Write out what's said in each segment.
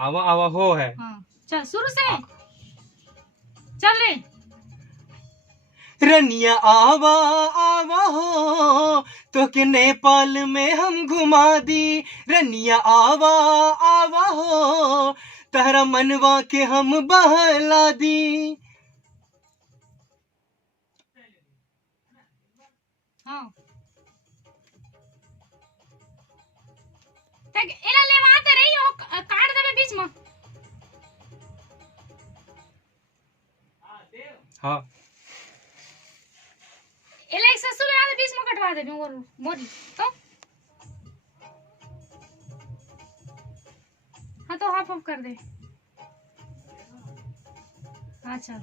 आवा आवा हो है। हाँ चल शुरू से चल ले। रनिया आवा आवा हो तो के नेपाल में हम घुमा दी। रनिया आवा आवा हो तहरा मनवा के हम बहला दी। हाँ तक एला लेवाते रही हो काट देबे बीच में। हाँ एला एक ससुर आदे बीच में कटवा देबे और मोरी तो। हाँ तो हाफ ऑफ कर दे। अच्छा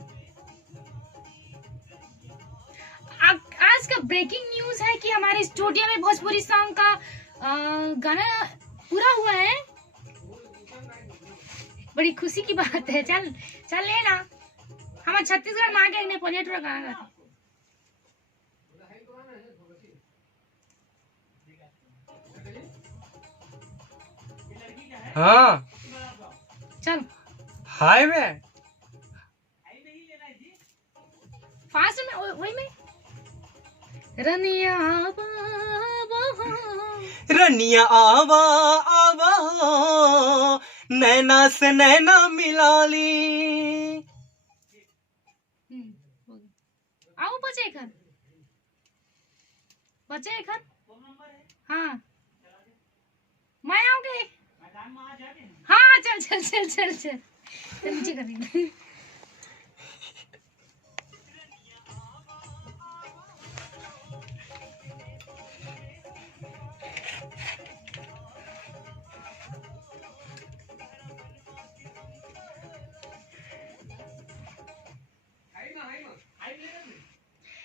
आज का ब्रेकिंग न्यूज है कि हमारे स्टूडियो में भोजपुरी सॉन्ग का गाना पूरा हुआ है। बड़ी खुशी की बात है। चल चल ले ना, हम छत्तीसगढ़ में आके नेपाली टूरा गाना गाते। हाँ चल हाईवे फास्ट में वही में रनिया आवा रनिया आवा आवा हो नैना से नैना मिला ली। आओ बचे घर बचे घर। हाँ मैं आऊंगी। हाँ चल चल चल चल चल चल नीचे कर रही।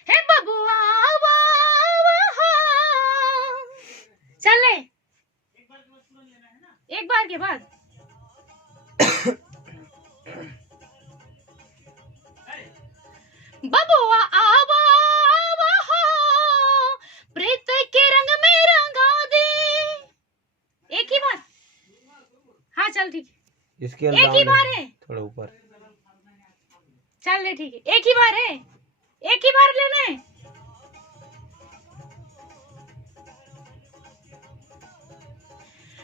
हे बबुआ आवा आवा चल ले एक बार के बाद। बबुआ आवा आवा प्रीत के रंग में रंगा दे। एक ही बार। हाँ चल ठीक है। इसके एक ही बार है थोड़ा ऊपर। चल ले ठीक है एक ही बार है। एक ही बार लेना है।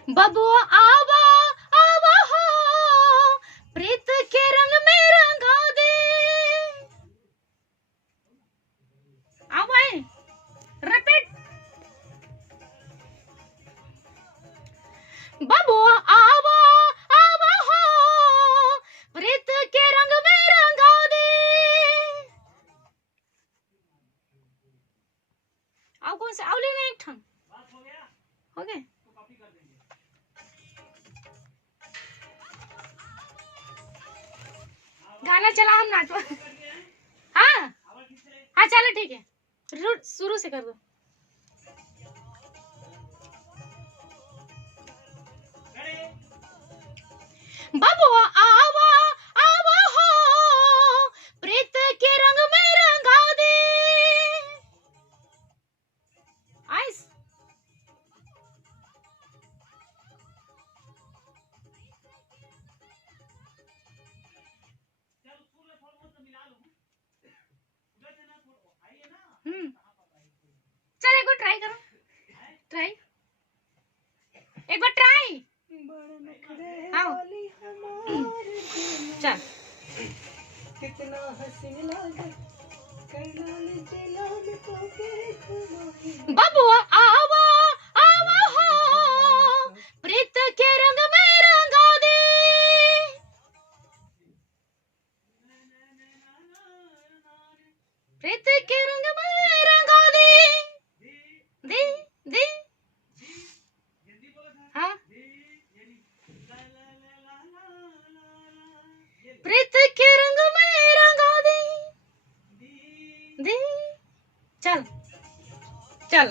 बबुआ आवा आवा हो प्रीत के रंग में रंगा दे। आओ आए रिपीट। बबुआ आवा आवा हो प्रीत के रंग में रंगा दे। आओ कौन से आओ लेना एक ठन हो गए। गाना चला हम नाचवा। हाँ हाँ चलो ठीक है शुरू से कर दो। बबुआ आवा आवा हो प्रीत के रंग में रंगा दे। आइस चल एक बार ट्राई करो। ट्राई एक बार ट्राई। आओ चल कितना हसीन लागे करना ले जिला में तो के बबुआ आवा आवा हो प्रीत के रंग में रंगा दे। प्रीत के रंग में रंगा दे दे दे। हाँ प्रीत के रंग में रंगा दे दे। चल चल